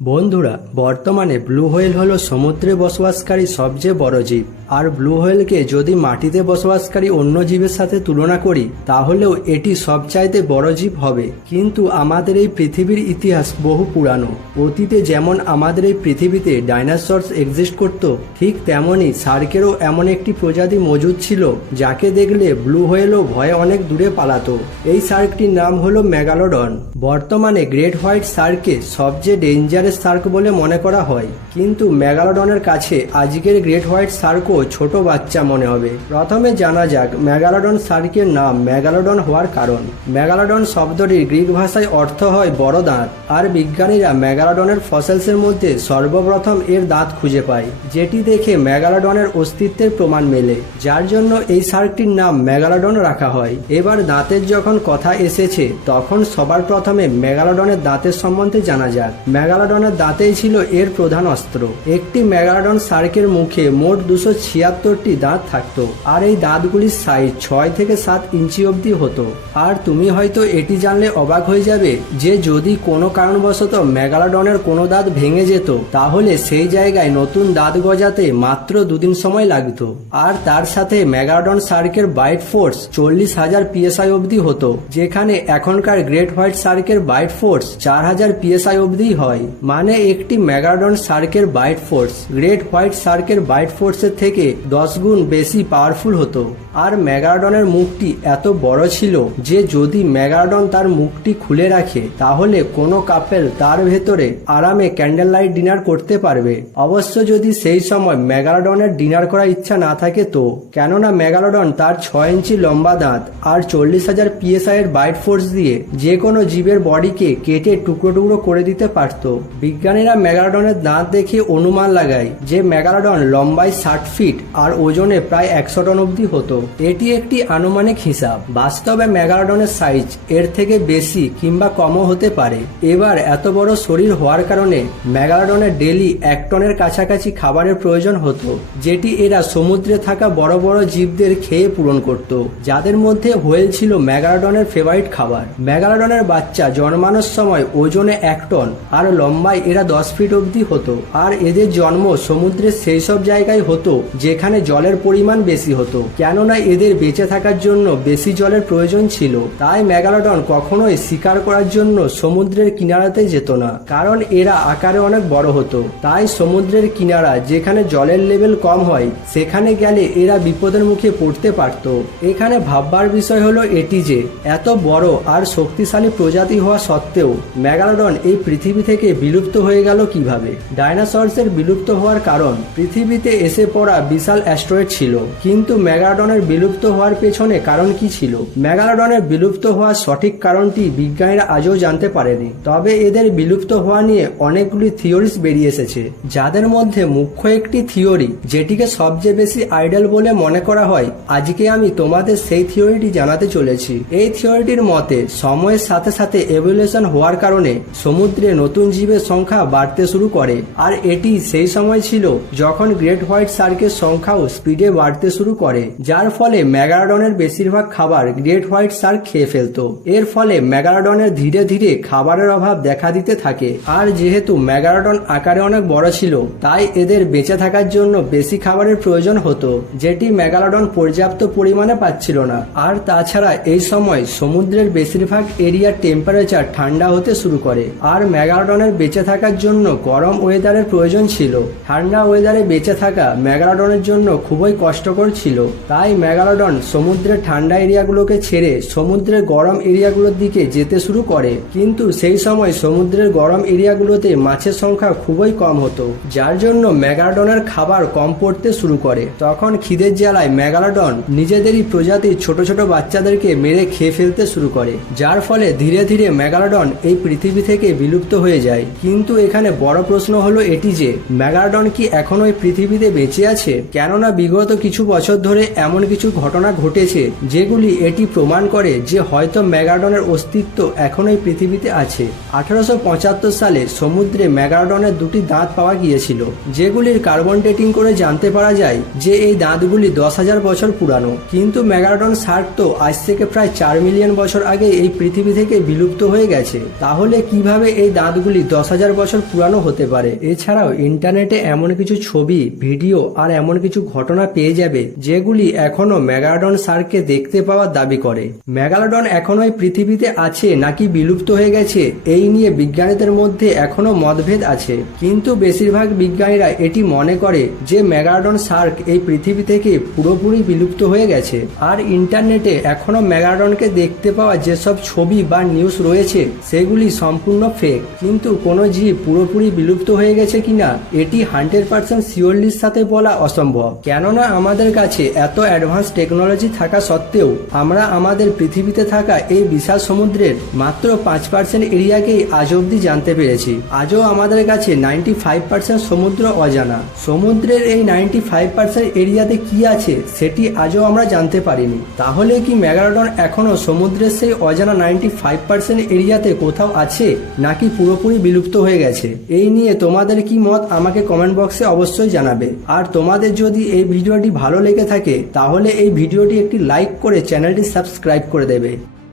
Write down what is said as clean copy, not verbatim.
বন্ধুরা, বর্তমানে blue whale হলো সমুদ্রে বসবাসকারী সবচেয়ে বড় জীব। আর ব্লু হোয়েলকে যদি মাটিতে বসবাসকারী অন্য জীবের সাথে তুলনা করি তাহলেও এটি সবচাইতে বড় জীব হবে। কিন্তু আমাদের এই পৃথিবীর ইতিহাস বহু পুরানো। অতীতে যেমন আমাদের এই পৃথিবীতে ডাইনোসরস এক্সিস্ট করত, ঠিক তেমনই শার্কেরও এমন একটি প্রজাতি মজুদ ছিল যাকে দেখলে ব্লু হোয়েলও ভয়ে অনেক দূরে পালাতো। এই শার্কটির নাম হলো মেগালোডন। বর্তমানে গ্রেট হোয়াইট শার্ককে সবচেয়ে ডেঞ্জারাস শার্ক বলে মনে করা হয়, কিন্তু মেগালোডনের কাছে আজকের গ্রেট হোয়াইট শার্কও ছোট বাচ্চা মনে হবে। প্রথমে জানা যাক মেগালোডন শার্কের নাম মেগালোডন হওয়ার কারণ। মেগালোডন শব্দটির গ্রিক ভাষায় অর্থ হয় বড় দাঁত, আর বিজ্ঞানীরা মেগালোডনের ফসিলসের মধ্যে সর্বপ্রথম এর দাঁত খুঁজে পায়, যেটি দেখে মেগালোডনের অস্তিত্বের প্রমাণ মেলে, যার জন্য এই শার্কটির নাম মেগালোডন রাখা হয়। এবার দাঁতের যখন কথা এসেছে তখন সবার প্রথমে মেগালোডনের দাঁতের সম্বন্ধে জানা যাক। মেগালোডনের দাঁতেই ছিল এর প্রধান অস্ত্র। একটি মেগালোডন শার্কের মুখে মোট 276টি দাঁত থাকতো, আর এই দাঁতগুলির সাইজ 6 থেকে 7 ইঞ্চি অবধি হতো। আর তুমি হয়তো এটি জানলে অবাক হয়ে যাবে যে যদি কোনো কারণবশত মেগালোডনের কোনো দাঁত ভেঙে যেত তাহলে সেই জায়গায় নতুন দাঁত গজাতে মাত্র 2 দিন সময় লাগতো। আর তার সাথে মেগালোডন শার্কের বাইট ফোর্স 40,000 PSI অবধি হতো, যেখানে এখনকার গ্রেট হোয়াইট শার্কের বাইট ফোর্স 4,000 PSI অবধি হয়। মানে একটি মেগালোডন শার্কের বাইট ফোর্স গ্রেট হোয়াইট শার্কের বাইট ফোর্সের থেকে 10 গুণ বেশি পাওয়ারফুল হতো। আর মেগালোডনের মুখটি এত বড় ছিল যে যদি মেগালোডন তার মুখটি খুলে রাখে তাহলে কোনো কাপেল তার ভেতরে আরামে ক্যান্ডেল লাইট ডিনার করতে পারবে। অবশ্য যদি সেই সময় মেগালোডনের ডিনার করার ইচ্ছা না থাকে তো, কেননা মেগালোডন তার 6 ইঞ্চি লম্বা দাঁত আর 40,000 PSI এর বাইট ফোর্স দিয়ে যে কোনো জীবের বডিকে কেটে টুকরো টুকরো করে দিতে পারত। বিজ্ঞানীরা মেগালোডনের দাঁত দেখে অনুমান লাগায় যে মেগালোডন লম্বায় 60 ফিট আর ওজনে প্রায় 100 টন অবধি হতো। এটি একটি আনুমানিক হিসাব। বাস্তবে মেগালোডনের সাইজ এর থেকে বেশি কিংবা কমও হতে পারে। এবার এত বড় শরীর হওয়ার কারণে মেগালোডনের ডেলি 1 টনের কাছাকাছি খাবারের প্রয়োজন হতো, যেটি এরা সমুদ্রে থাকা বড় বড় জীবদের খেয়ে পূরণ করত, যাদের মধ্যে হোয়েল ছিল মেগালোডনের ফেভারিট খাবার। মেগালোডনের বাচ্চা জন্মানোর সময় ওজনে 1 টন আর লম্বায় এরা 10 ফিট অবধি হতো। আর এদের জন্ম সমুদ্রের সেই সব জায়গায় হতো যেখানে জলের পরিমাণ বেশি হতো, কেননা এদের বেঁচে থাকার জন্য বেশি জলের প্রয়োজন ছিল। তাই মেগালোডন কখনোই শিকার করার জন্য সমুদ্রের কিনারাতে যেত না, কারণ এরা আকারে অনেক বড় হতো। তাই সমুদ্রের কিনারা যেখানে জলের লেভেল কম হয় সেখানে গেলে এরা বিপদের মুখে পড়তে পারত। এখানে ভাববার বিষয় হলো এটি যে এত বড় আর শক্তিশালী প্রজাতি হওয়া সত্ত্বেও মেগালোডন এই পৃথিবী থেকে বিলুপ্ত হয়ে গেল কিভাবে। ডাইনোসরসের বিলুপ্ত হওয়ার কারণ পৃথিবীতে এসে পড়া বিশাল অ্যাস্ট্রয়েড ছিল, কিন্তু মেগালোডনের বিলুপ্ত হওয়ার পেছনে কারণ কি ছিল? মেগালোডনের বিলুপ্ত হওয়ার সঠিক কারণটি বিজ্ঞানীরা আজও জানতে পারেনি। তবে এদের বিলুপ্ত হওয়া নিয়ে অনেকগুলি থিওরিস বেরিয়ে এসেছে, যাদের মধ্যে মুখ্য একটি থিওরি যেটিকে সবচেয়ে বেশি আইডল বলে মনে করা হয়। আজকে আমি তোমাদের সেই থিওরিটি জানাতে চলেছি। এই থিওরিটির মতে সময়ের সাথে সাথে এভলিউশন হওয়ার কারণে সমুদ্রে নতুন জীবের সংখ্যা বাড়তে শুরু করে, আর এটি সেই সময় ছিল যখন গ্রেট হোয়াইট শার্কের সংখ্যাও স্পিডে বাড়তে শুরু করে, যার ফলে মেগালোডনের বেশিরভাগ খাবার গ্রেট হোয়াইট শার্ক খেয়ে ফেলতো। এর ফলে মেগালোডনের ধীরে ধীরে খাবারের অভাব দেখা দিতে থাকে। আর যেহেতু মেগালোডন আকারে অনেক বড় ছিল তাই এদের বেঁচে থাকার জন্য বেশি খাবারের প্রয়োজন হতো, যেটি মেগালোডন পর্যাপ্ত পরিমাণে পাচ্ছিল না। আর তাছাড়া এই সময় সমুদ্রের বেশিরভাগ এরিয়ার টেম্পারেচার ঠান্ডা হতে শুরু করে, আর মেগালোডনের বেঁচে থাকার জন্য গরম ওয়েদারের প্রয়োজন ছিল। ঠান্ডা ওয়েদারে বেঁচে থাকা মেগালোডনের জন্য খুবই কষ্টকর ছিল। তাই মেগালোডন সমুদ্রের ঠান্ডা এরিয়াগুলোকে ছেড়ে সমুদ্রের গরম এরিয়াগুলোর দিকে যেতে শুরু করে। কিন্তু সেই সময় সমুদ্রের গরম এরিয়াগুলোতে মাছের সংখ্যা খুবই কম হতো, যার জন্য মেগালোডনের খাবার কম পড়তে শুরু করে। তখন খিদের জ্বালায় মেগালোডন নিজেদেরই প্রজাতির ছোট ছোট বাচ্চাদেরকে মেরে খেয়ে ফেলতে শুরু করে, যার ফলে ধীরে ধীরে মেগালোডন এই পৃথিবী থেকে বিলুপ্ত হয়ে যায়। কিন্তু এখানে বড় প্রশ্ন হলো এটি যে মেগালোডন কি এখনো এই পৃথিবীতে বেঁচে আছে? কেননা বিগত কিছু বছর ধরে এমন কিছু ঘটনা ঘটেছে যেগুলি এটি প্রমাণ করে যে হয়তো মেগালোডনের অস্তিত্ব এখনো এই পৃথিবীতে আছে। 1875 সালে সমুদ্রে মেগালোডনের 2টি দাঁত পাওয়া গিয়েছিল, যেগুলির কার্বন ডেটিং করে জানতে পারা যায় যে এই দাঁতগুলি 10,000 বছর পুরানো। কিন্তু মেগালোডন শার্ক তো আজ থেকে প্রায় 4 মিলিয়ন বছর আগে এই পৃথিবী থেকে বিলুপ্ত হয়ে গেছে। তাহলে কিভাবে এই দাঁতগুলি 10,000 10,000 বছর পুরানো হতে পারে। এছাড়াও ইন্টারনেটে এমন কিছু ছবি, ভিডিও আর এমন কিছু ঘটনা পেয়ে যাবে যেগুলি এখনো মেগালোডন শার্ককে দেখতে পাওয়ার দাবি করে। মেগালোডন এখনো এই পৃথিবীতে আছে নাকি বিলুপ্ত হয়ে গেছে, এই নিয়ে বিজ্ঞানীদের মধ্যে এখনো মতভেদ আছে। কিন্তু বেশিরভাগ বিজ্ঞানীরা এটি মনে করে যে মেগালোডন শার্ক এই পৃথিবী থেকে পুরোপুরি বিলুপ্ত হয়ে গেছে। আর ইন্টারনেটে এখনো মেগালোডনকে দেখতে পাওয়া যেসব ছবি বা নিউজ রয়েছে সেগুলি সম্পূর্ণ ফেক। কিন্তু কোনো জীব পুরোপুরি বিলুপ্ত হয়ে গেছে কিনা এটি 100% শিওরলির সাথে বলা অসম্ভব, কেননা আমাদের কাছে এত অ্যাডভান্স টেকনোলজি থাকা সত্ত্বেও আমরা আমাদের পৃথিবীতে থাকা এই বিশাল সমুদ্রের মাত্র 5% এরিয়াকেই আজ অব্দি জানতে পেরেছি। আজও আমাদের কাছে 95% সমুদ্র অজানা। সমুদ্রের এই 95% এরিয়াতে কি আছে সেটি আজও আমরা জানতে পারিনি। তাহলে কি মেগালোডন এখনো সমুদ্রের সেই অজানা 95% এরিয়াতে কোথাও আছে নাকি পুরোপুরি বিলুপ্ত হয়ে গেছে? এই নিয়ে তোমাদের কি মত আমাকে কমেন্ট বক্সে অবশ্যই জানাবে। আর তোমাদের যদি এই ভিডিওটি ভালো লেগে থাকে তাহলে এই ভিডিওটি একটি লাইক করে চ্যানেলটি সাবস্ক্রাইব করে দেবে।